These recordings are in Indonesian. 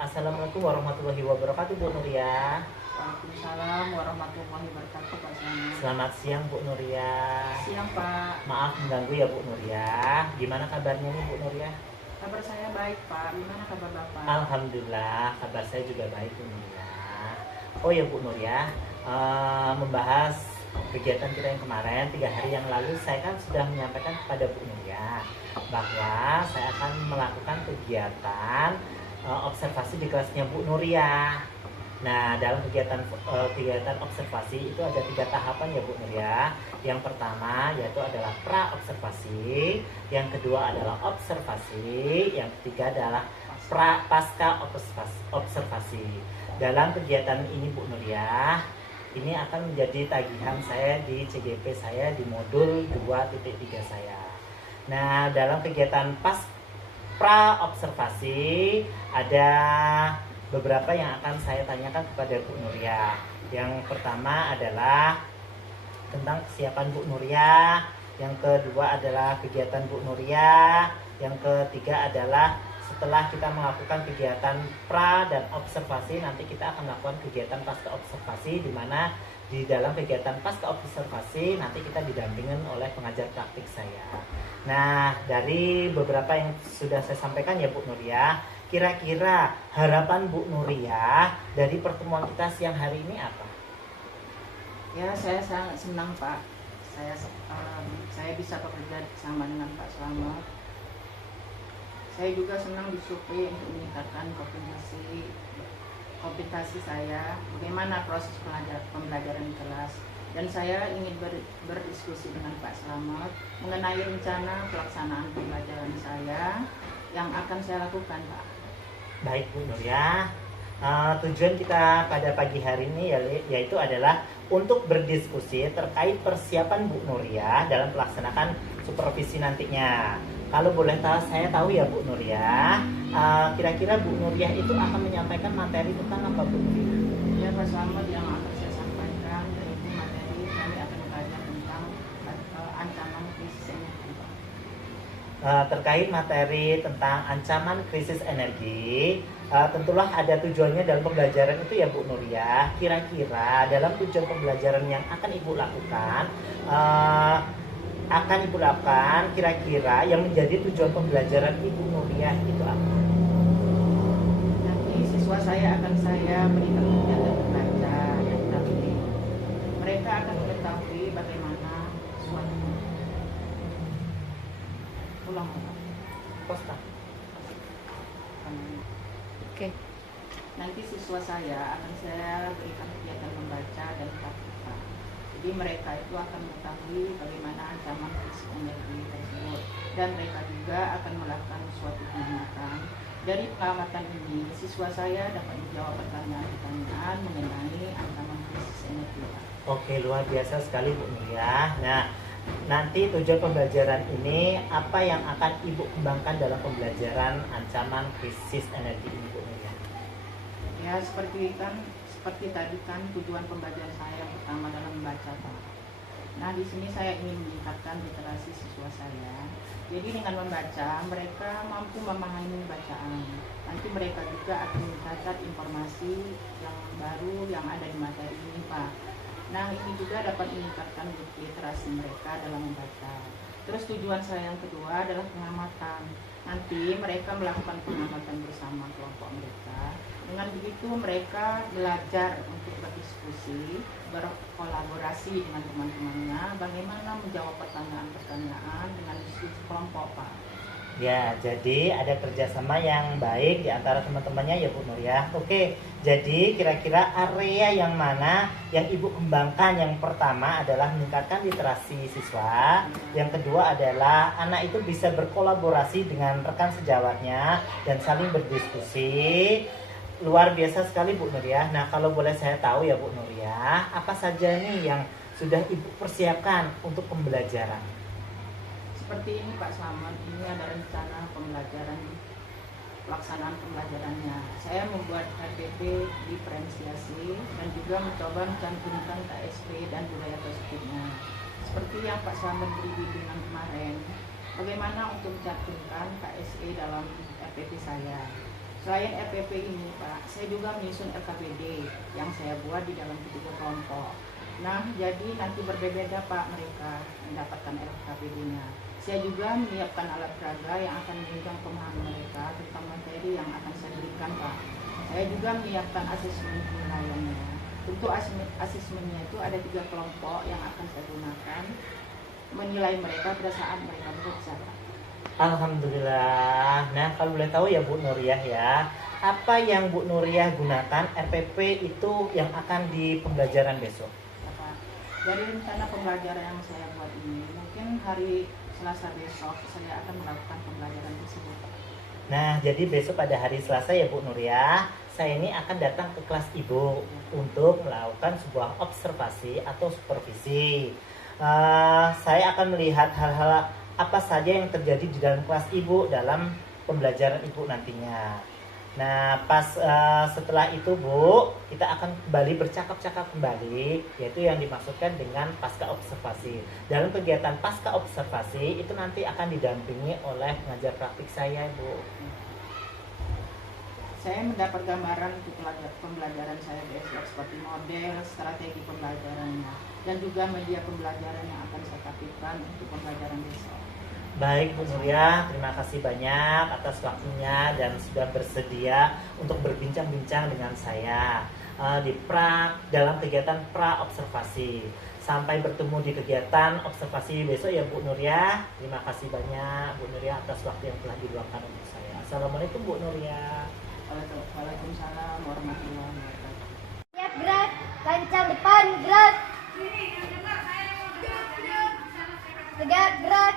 Assalamualaikum warahmatullahi wabarakatuh, Bu Nuria. Waalaikumsalam warahmatullahi wabarakatuh, Pak Selamat. Selamat siang, Bu Nuria. Siang, Pak. Maaf mengganggu ya, Bu Nuria. Gimana kabarnya nih, Bu Nuria? Kabar saya baik, Pak. Gimana kabar Bapak? Alhamdulillah, kabar saya juga baik, Bu Nuria. Oh ya, Bu Nuria, membahas kegiatan kita yang kemarin 3 hari yang lalu, saya kan sudah menyampaikan kepada Bu Nuria bahwa saya akan melakukan kegiatan observasi di kelasnya Bu Nuria. Nah, dalam kegiatan observasi itu ada 3 tahapan ya Bu Nuria. Yang pertama yaitu adalah pra-observasi, yang kedua adalah observasi, yang ketiga adalah pasca observasi. Dalam kegiatan ini Bu Nuria, ini akan menjadi tagihan saya di CGP saya di modul 2.3 saya. Nah, dalam kegiatan pra-observasi ada beberapa yang akan saya tanyakan kepada Bu Nuria. Yang pertama adalah tentang kesiapan Bu Nuria, yang kedua adalah kegiatan Bu Nuria, yang ketiga adalah setelah kita melakukan kegiatan pra dan observasi, nanti kita akan melakukan kegiatan pasca observasi, di mana di dalam kegiatan pasca observasi nanti kita didampingin oleh pengajar praktik saya. Nah, dari beberapa yang sudah saya sampaikan ya Bu Nuria, kira-kira harapan Bu Nuria dari pertemuan kita siang hari ini apa? Ya, saya sangat senang, Pak. Saya bisa bekerja bersama dengan Pak Selamat. Saya juga senang disupport untuk meningkatkan kompetensi saya, bagaimana proses pembelajaran di kelas. Dan saya ingin berdiskusi dengan Pak Selamat mengenai rencana pelaksanaan pembelajaran saya yang akan saya lakukan, Pak. Baik Bu Nuria, tujuan kita pada pagi hari ini yaitu adalah untuk berdiskusi terkait persiapan Bu Nuria dalam melaksanakan supervisi nantinya. Kalau boleh tahu, saya tahu ya Bu Nuria, kira-kira Bu Nuria itu akan menyampaikan materi tentang apa Bu Nuria? Ya, Pak Selamat, yang akan saya sampaikan yaitu materi kami akan belajar tentang ancaman krisis energi. Terkait materi tentang ancaman krisis energi, tentulah ada tujuannya dalam pembelajaran itu ya Bu Nuria. Kira-kira dalam tujuan pembelajaran yang akan Ibu lakukan, kira-kira yang menjadi tujuan pembelajaran Ibu Nuria itu apa? Nanti siswa saya akan saya berikan kegiatan membaca, tapi mereka akan mengetahui bagaimana suatu ulang. Posta. Oke. Nanti siswa saya akan saya berikan kegiatan membaca dan praktika. Jadi mereka itu akan mengetahui bagaimana ancaman krisis energi tersebut, dan mereka juga akan melakukan suatu pengamatan. Dari pengamatan ini, siswa saya dapat menjawab pertanyaan-pertanyaan mengenai ancaman krisis energi. Oke, luar biasa sekali Bu Nuria. Nah, nanti tujuan pembelajaran ini apa yang akan Ibu kembangkan dalam pembelajaran ancaman krisis energi ini Bu Nuria? Ya, seperti tadi kan tujuan pembelajaran saya yang pertama dalam membaca, Pak. Nah, di sini saya ingin meningkatkan literasi siswa saya. Jadi dengan membaca, mereka mampu memahami bacaan. Nanti mereka juga akan mencatat informasi yang baru yang ada di materi ini, Pak. Nah, ini juga dapat meningkatkan literasi mereka dalam membaca. Terus tujuan saya yang kedua adalah pengamatan. Nanti mereka melakukan pengamatan bersama kelompok mereka. Dengan begitu mereka belajar untuk berdiskusi, berkolaborasi dengan teman-temannya, bagaimana menjawab pertanyaan-pertanyaan dengan diskusi kelompok, Pak. Ya, jadi ada kerjasama yang baik di antara teman-temannya ya Bu Nuria. Oke, jadi kira-kira area yang mana yang Ibu kembangkan? Yang pertama adalah meningkatkan literasi siswa. Yang kedua adalah anak itu bisa berkolaborasi dengan rekan sejawatnya dan saling berdiskusi. Luar biasa sekali Bu Nuria. Nah, kalau boleh saya tahu ya Bu Nuria, apa saja nih yang sudah Ibu persiapkan untuk pembelajaran? Seperti ini Pak Selamat, ini ada rencana pelaksanaan pembelajarannya. Saya membuat RPP diferensiasi dan juga mencoba mencantumkan KSP dan budaya positifnya. Seperti yang Pak Selamat beri bimbingan kemarin, bagaimana untuk mencantumkan KSE dalam RPP saya. Selain RPP ini Pak, saya juga menyusun LKPD yang saya buat di dalam ketiga kelompok. Nah, jadi nanti berbeda Pak mereka mendapatkan LKPD-nya. Saya juga menyiapkan alat peraga yang akan menunjang pemahaman mereka tentang materi yang akan saya berikan Pak. Saya juga menyiapkan asesmen penilaiannya. Untuk asesmennya itu ada 3 kelompok yang akan saya gunakan menilai mereka pada saat mereka berbicara. Alhamdulillah. Nah, kalau boleh tahu ya Bu Nuriyah ya, apa yang Bu Nuriyah gunakan RPP itu yang akan di pembelajaran besok? Pak, dari rencana pembelajaran yang saya buat ini, mungkin hari Selasa besok saya akan melakukan pembelajaran tersebut. Nah, jadi besok pada hari Selasa ya Bu Nuriyah, saya ini akan datang ke kelas Ibu untuk melakukan sebuah observasi atau supervisi. Saya akan melihat hal-hal apa saja yang terjadi di dalam kelas Ibu dalam pembelajaran Ibu nantinya. Nah, pas setelah itu Bu, kita akan kembali bercakap-cakap kembali, yaitu yang dimaksudkan dengan pasca observasi. Dalam kegiatan pasca observasi itu nanti akan didampingi oleh pengajar praktik saya Bu. Saya mendapat gambaran untuk pembelajaran saya besok seperti model, strategi pembelajarannya, dan juga media pembelajaran yang akan saya tatipkan untuk pembelajaran besok. Baik Bu Nuriyah, terima kasih banyak atas waktunya dan sudah bersedia untuk berbincang-bincang dengan saya dalam kegiatan pra observasi. Sampai bertemu di kegiatan observasi besok ya Bu Nuriyah. Terima kasih banyak Bu Nuriyah atas waktu yang telah diluangkan untuk saya. Assalamualaikum Bu Nuriyah. Waalaikumsalam warahmatullahi wabarakatuh. Siap gerak, kancang depan gerak. Tegak gerak.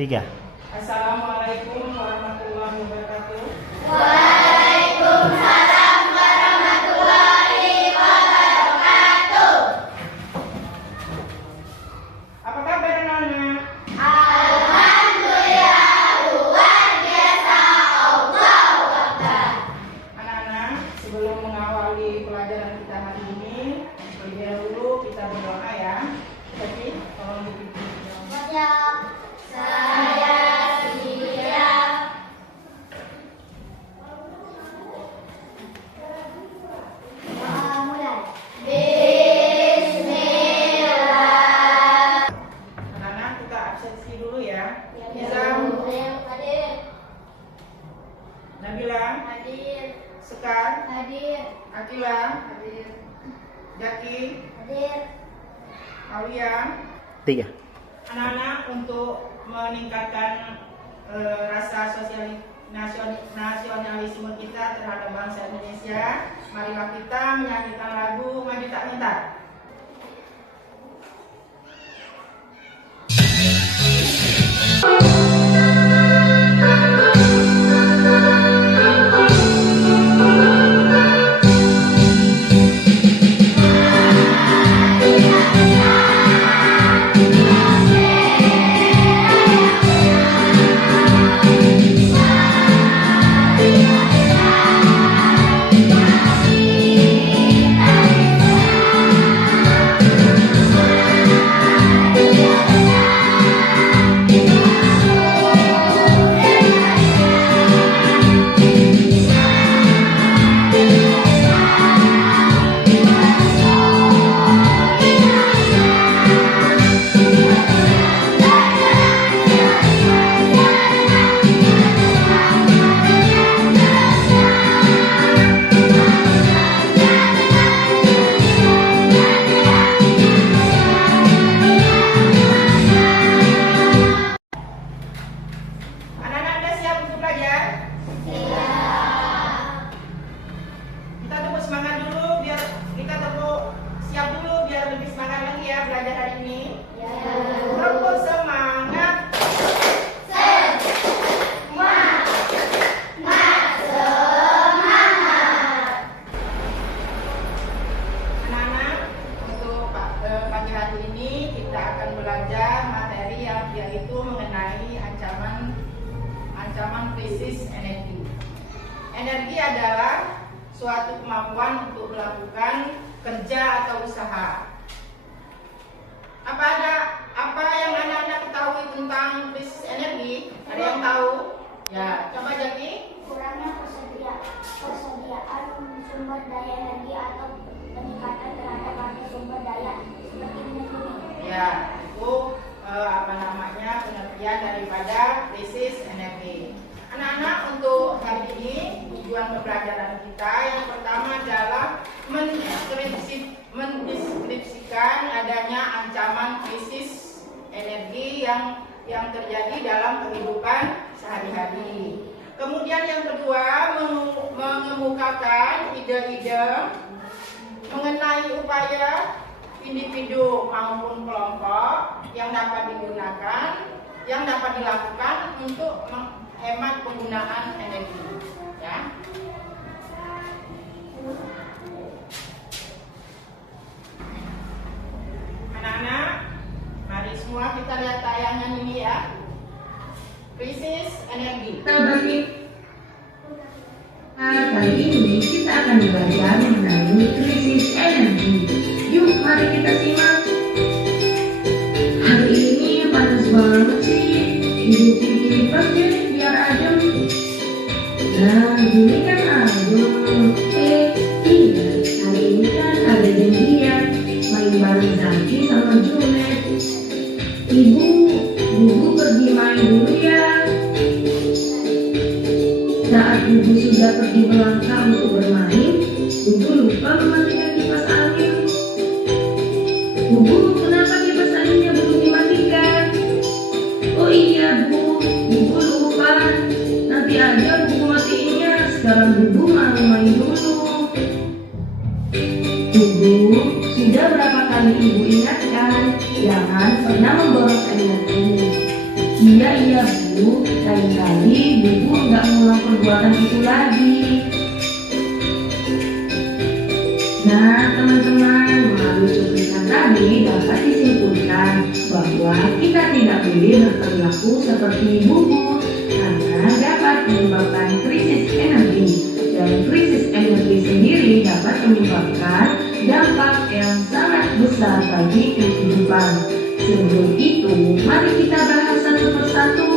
Tiga. Assalamualaikum warahmatullahi wabarakatuh. Waalaikumsalam warahmatullahi wabarakatuh. Apa kabar anak-anak? Alhamdulillah luar biasa. Allahu Akbar. Anak-anak, sebelum mengawali pelajaran kita hari ini, terlebih dahulu kita berdoa ya. Jadi, tolong dipimpin. Siap. Saya siap. Mulai. Bismillah. Anak-anak, kita absensi dulu ya. Nizam. Hadir. Nabila, Hadir. Sekar, Hadir. Akila, Hadir. Jaki, Hadir. Aulia. Tiga. Anak-anak, untuk meningkatkan rasa nasionalisme kita terhadap bangsa Indonesia, marilah kita menyanyikan lagu Maju Tak Minta. ancaman krisis energi. Energi adalah suatu kemampuan untuk melakukan kerja atau usaha. Apa yang anak-anak ketahui tentang krisis energi? Ada yang tahu? Ya, coba Jaki. Kurangnya persediaan sumber daya energi atau peningkatan terhadap harga sumber daya seperti minyak bumi. Ya, itu pengertian daripada krisis energi. Anak-anak, untuk hari ini tujuan pembelajaran kita yang pertama adalah mendeskripsikan adanya ancaman krisis energi yang terjadi dalam kehidupan sehari-hari. Kemudian yang kedua, mengemukakan ide-ide mengenai upaya individu maupun kelompok yang dapat dilakukan untuk menghemat penggunaan energi. Ya. Anak-anak, mari semua kita lihat tayangan ini ya. Krisis energi. Kali ini kita akan belajar mengenai krisis energi. Yuk, mari kita simak. Hari ini panas banget sih. Hidup di kipas deh biar adem. Nah, gini kan adem. Iya, hari ini kan ada janjian main bareng Zaki sama Junet. Ibu pergi main dulu ya. Saat Bubu sudah pergi melangkah untuk bermain, Bubu lupa mematikan kipas angin. Bubu, kenapa kipas anginnya belum dimatikan? Oh iya Bubu lupa. Nanti aja Bubu matiinnya. Sekarang Bubu mau main dulu. Bubu, sudah berapa kali Ibu ingatkan, jangan pernah memboros energi. Iya Bu, lain kali Bubu nggak mengulang perbuatan itu lagi. Nah teman-teman, melalui cuplikan tadi dapat disimpulkan bahwa kita tidak boleh berperilaku seperti Bubu karena dapat menyebabkan krisis energi, dan krisis energi sendiri dapat menyebabkan dampak yang sangat besar bagi kehidupan. Sebelum itu, mari kita bahas satu persatu.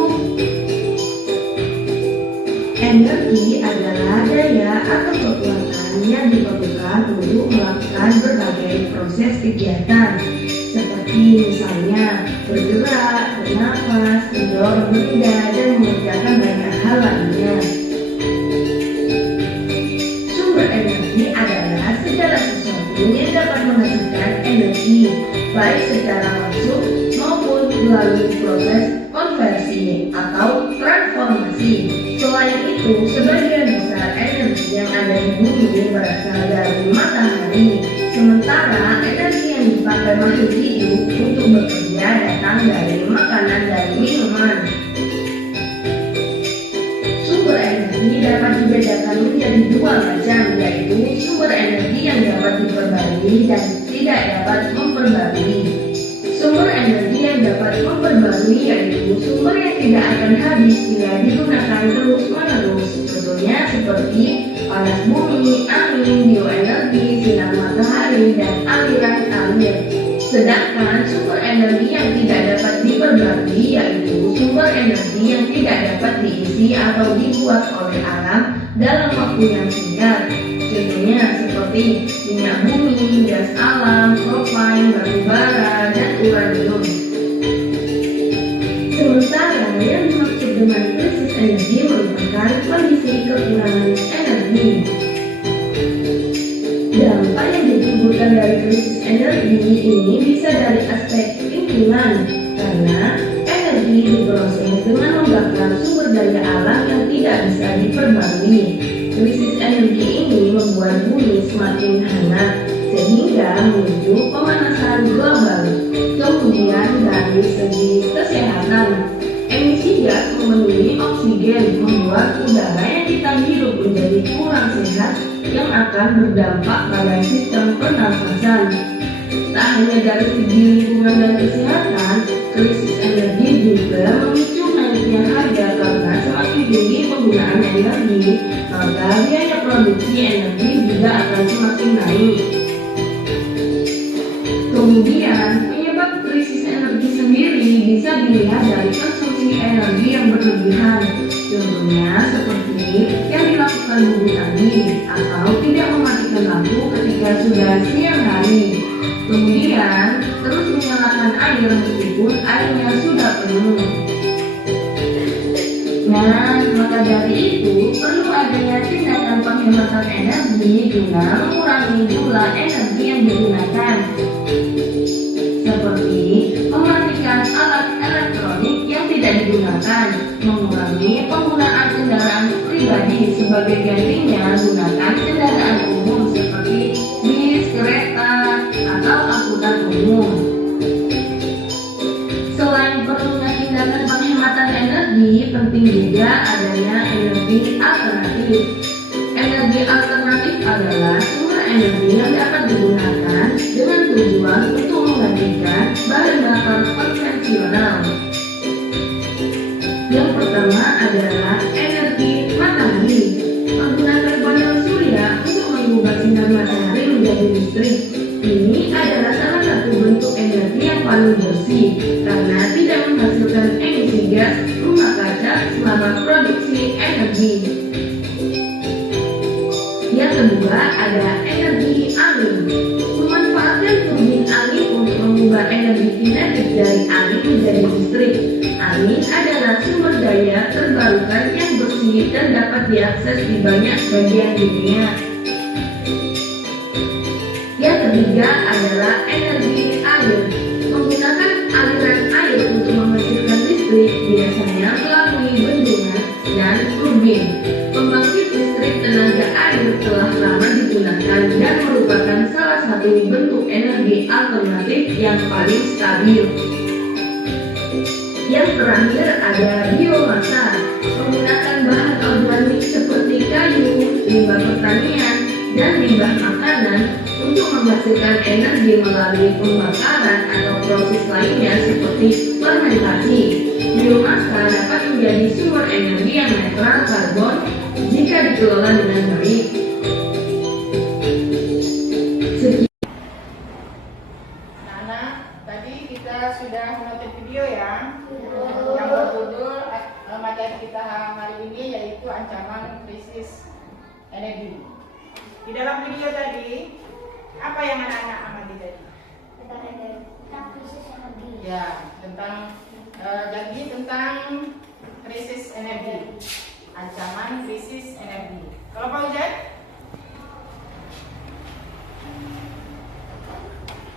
Energi adalah daya atau kekuatan yang diperlukan untuk melakukan berbagai proses kegiatan, seperti misalnya bergerak, bernafas, tidur, benda, dan mengerjakan banyak hal lainnya. Sumber energi adalah segala sesuatu yang dapat menghasilkan energi, baik secara langsung maupun melalui proses konversi atau transformasi. Selain itu, sebagian besar energi yang ada di bumi berasal dari matahari, sementara energi yang dipakai makhluk hidup untuk bekerja datang dari makanan dan minuman. Sumber energi dapat dibedakan menjadi dua macam, yaitu sumber energi yang dapat diperbarui dan tidak dapat memperbarui. Sumber energi yang dapat memperbarui yaitu sumber yang tidak akan habis bila digunakan terus-menerus. Contohnya seperti panas bumi, angin, bioenergi, sinar matahari, dan aliran air. Sedangkan sumber energi yang tidak dapat diperbarui yaitu sumber energi yang tidak dapat diisi atau dibuat oleh alam dalam waktu yang singkat. Contohnya seperti minyak bumi, gas alam, propane, batu bara, dan uranium. Sementara yang dimaksud dengan krisis energi merupakan kondisi kekurangan energi. Dampak yang ditimbulkan dari krisis energi ini bisa dari aspek lingkungan, karena energi diproses dengan membakar sumber daya alam yang tidak bisa diperbarui. Krisis energi ini membuat bumi semakin hangat sehingga menuju pemanasan global. Kemudian dari segi kesehatan, emisi gas memenuhi oksigen membuat udara yang kita hirup menjadi kurang sehat yang akan berdampak pada sistem pernafasan. Tak hanya dari segi lingkungan dan kesehatan, krisis energi juga memicu naiknya harga karena semakin energi, maka biaya produksi energi juga akan semakin naik. Kemudian, penyebab krisis energi sendiri bisa dilihat dari konsumsi energi yang berlebihan. Contohnya seperti yang dilakukan Bu tadi, atau tidak mematikan lampu ketika sudah siang hari. Kemudian, terus menyalakan air meskipun airnya sudah penuh. Nah, maka dari itu perlu adanya tindakan penghematan energi guna mengurangi jumlah energi yang digunakan. Seperti mematikan alat elektronik yang tidak digunakan, mengurangi penggunaan kendaraan pribadi, sebagai gantinya gunakan kendaraan umum seperti bis, kereta, atau angkutan umum. Selain perlunya tindakan penghematan energi, penting juga adanya energi alternatif. Energi alternatif adalah sumber energi yang dapat digunakan dengan tujuan untuk menggantikan bahan bakar konvensional. Yang pertama adalah energi matahari. Menggunakan panel surya untuk mengubah sinar matahari menjadi listrik. Ini adalah salah satu bentuk energi yang paling bersih karena tidak menghasilkan emisi gas rumah kaca selama produksi energi. Yang kedua ada energi angin. Memanfaatkan turbin angin untuk mengubah energi kinetik dari angin menjadi listrik. Angin adalah sumber daya terbarukan yang bersih dan dapat diakses di banyak bagian dunia. Yang ketiga adalah energi air. Menggunakan aliran air untuk menghasilkan listrik biasanya melalui bendungan dan turbin. Pembangkit listrik tenaga air telah lama digunakan dan merupakan salah satu bentuk energi alternatif yang paling stabil. Yang terakhir ada biomasa. Menggunakan bahan organik seperti kayu, limbah pertanian, dan limbah makanan untuk menghasilkan energi melalui pembakaran atau proses lainnya seperti fermentasi. Biomasa dapat menjadi sumber energi yang netral karbon jika dikelola dengan baik. Nah, tadi kita sudah menonton video ya, yang berjudul materi kita hari ini yaitu ancaman krisis energi. Di dalam video tadi, apa yang anak-anak amati tadi? Tentang krisis energi. Ya, tentang krisis energi, ancaman krisis energi. Kalau Pak Ujan?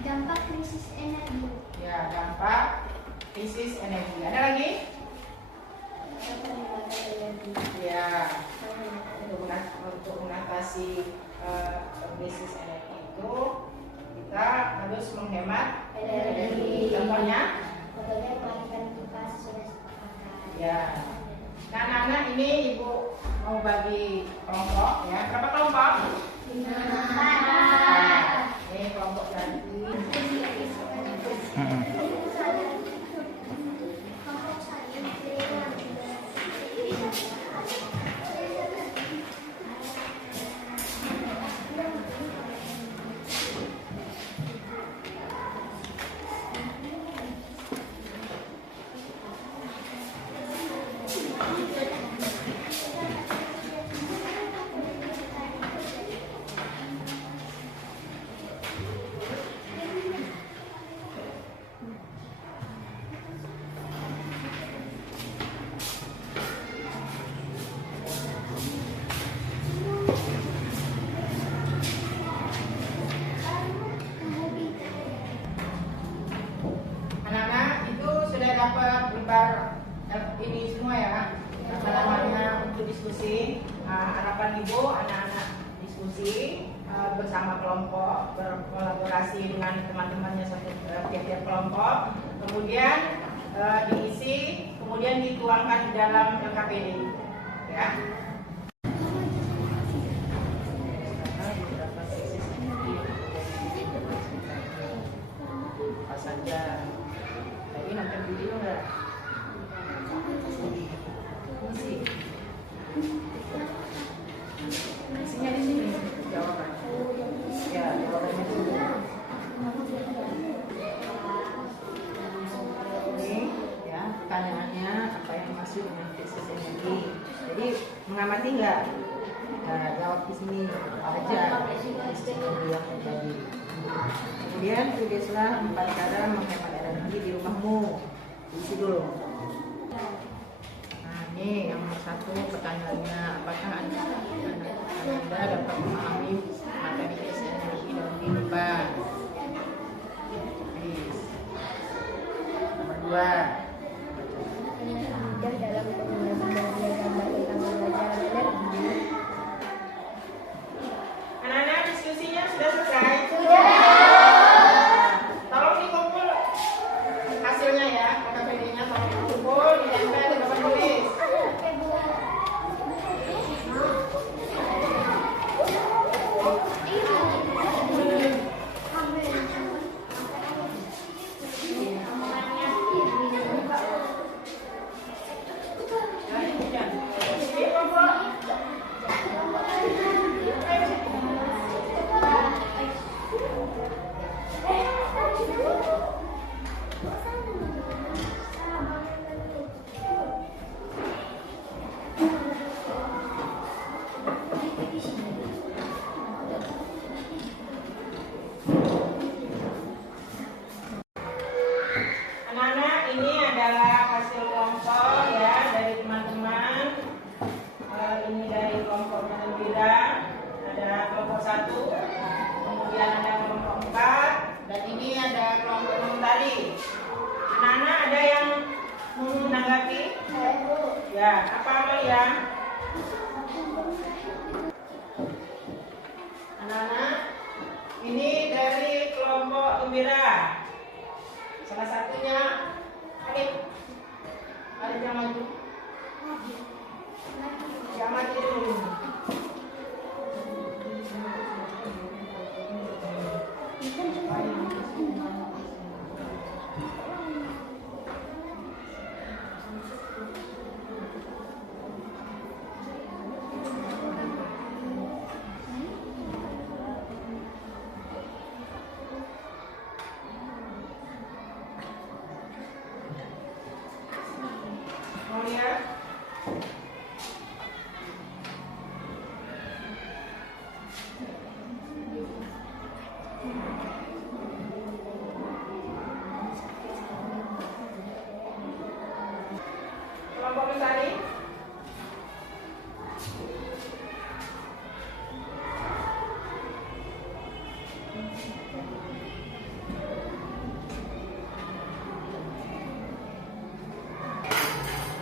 Dampak krisis energi. Ya, dampak krisis energi. Ada lagi? Ya, untuk mengatasi krisis energi itu kita harus menghemat energi. Contohnya? Mematikan kipas sudah sepakat. Ya. Nah, anak-anak ini ibu mau bagi kelompok ya. Berapa kelompok? 5. Ini kelompok tadi. dapat lembar ini semua ya, halamannya untuk diskusi. Harapan ibu anak-anak diskusi bersama kelompok, berkolaborasi dengan teman-temannya satu tiap-tiap kelompok, kemudian diisi, kemudian dituangkan di dalam LKPD ya. Apa saja tadi nonton video nggak? Musik. pertanyaannya apa yang masuk dengan krisis energi. Jadi mengamati nggak? Nah, jawab di sini apa aja krisis energi yang terjadi. Kemudian tulislah 4 cara menghemat energi di rumahmu. Isi dulu. Nah, ini yang nomor 1 pertanyaannya, apakah Anda dapat memahami materi krisis energi dalam kehidupan? Nomor 2, mudah dalam penggunaan gambar tentang pembelajaran energi. anak-anak diskusinya sudah selesai? Tolong dikumpul hasilnya ya, KKPD-nya tolong dikumpul, ditempel di papan tulis. Anak-anak, ini adalah hasil kelompok ya dari teman-teman. Ini dari kelompok gembira, ada kelompok 1, kemudian ada kelompok 4, dan ini ada kelompok 6 tadi. Anak-anak ada yang mau menanggapi? Ya, apa Amalia? Anak-anak, ini dari kelompok gembira. Salah satunya Alif yang maju. Yang maju dulu. Mau lihat? Kelompok Mentari?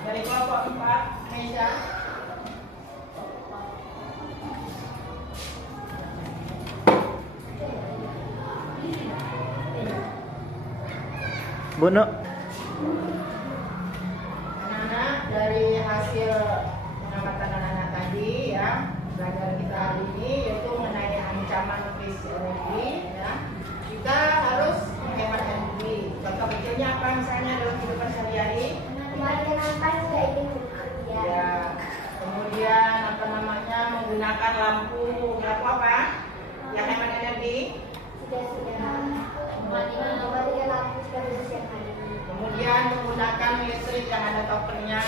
Dari kelompok 4, Meja. Bu Nuk. Anak-anak, dari hasil pengamatan anak-anak tadi ya, belajar kita hari ini yaitu mengenai ancaman krisis energi ya. Kita harus menghemat energi. Contoh kecilnya apa misalnya dalam kehidupan sehari-hari? Ya, kemudian apa namanya menggunakan lampu apa yang hemat energi. Kemudian menggunakan listrik yang ada tokernya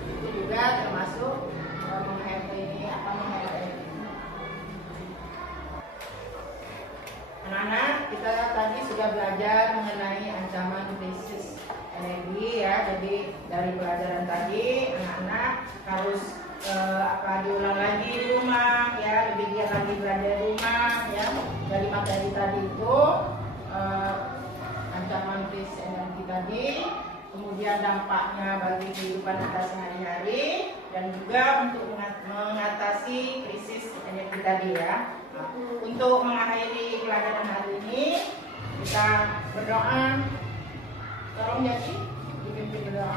itu juga termasuk menghemat ini menghemat energi. Anak-anak, kita tadi sudah belajar mengenai ancaman krisis energi ya. Jadi dari pelajaran tadi anak-anak harus diulang lagi di rumah ya, lebih giat lagi belajar di rumah ya. Dari materi tadi itu ancaman krisis energi tadi, kemudian dampaknya bagi kehidupan kita sehari-hari, dan juga untuk mengatasi krisis energi tadi ya. Nah, untuk mengakhiri pelajaran hari ini kita berdoa. Tolong Jaki dipimpin berdoa.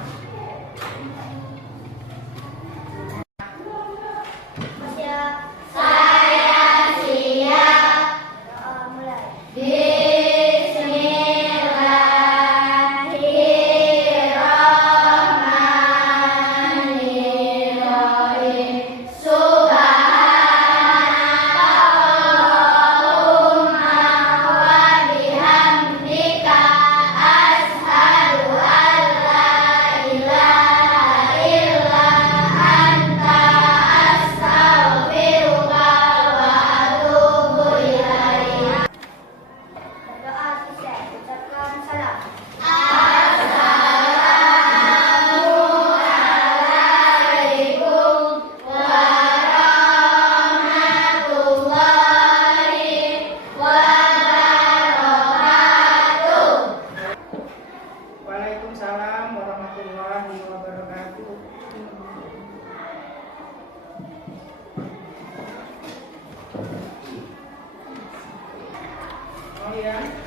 Asyhadu an la ilaha Waalaikumsalam warahmatullahi wabarakatuh. Oh ya.